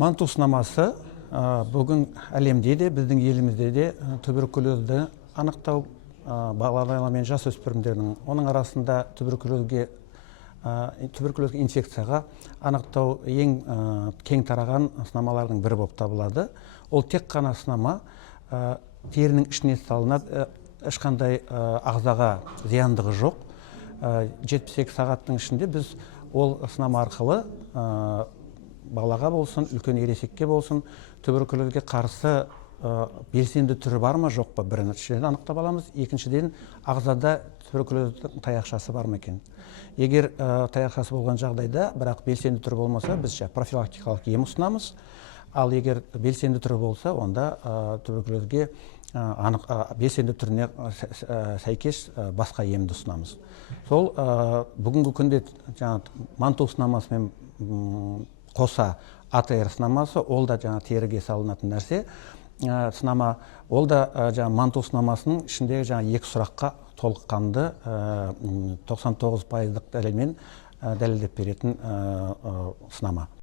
Манту сынамасы бүгін әлемде де, біздің елімізде де туберкулезді анықтау балалар мен жасөспірімдердің, оның арасында туберкулезге инфекцияға анықтау ең кең тараған сынамалардың бірі болып табылады. Ол тек қана сынама, терінің ішіне салынады, ешқандай ағзаға зияндығы жоқ. 72 сағаттың ішінде біз ол сынама арқылы балаға болсын, үлкен ересекке болсын, туберкулезге қарсы белсенді түрі бар ма, жоқ па, біріншіден анықтап аламыз. Екіншіден, ағзада туберкулездің таяқшасы бар ма екен. Егер таяқшасы болған жағдайда, бірақ белсенді түрі болмаса, біз профилактикалық ем ұсынамыз. Ал егер белсенді түрі болса, онда туберкулезге белсенді түріне сәйкес басқа емді ұсынамыз. Сол бүгінгі күнде манту сынамасымен қоса АТР сынамасы, ол да теріге салынатын нәрсе. Сынама, ол да манту сынамасының ішінде екі сұраққа толыққанды 99% дәлелмен дәлелдеп беретін сынама.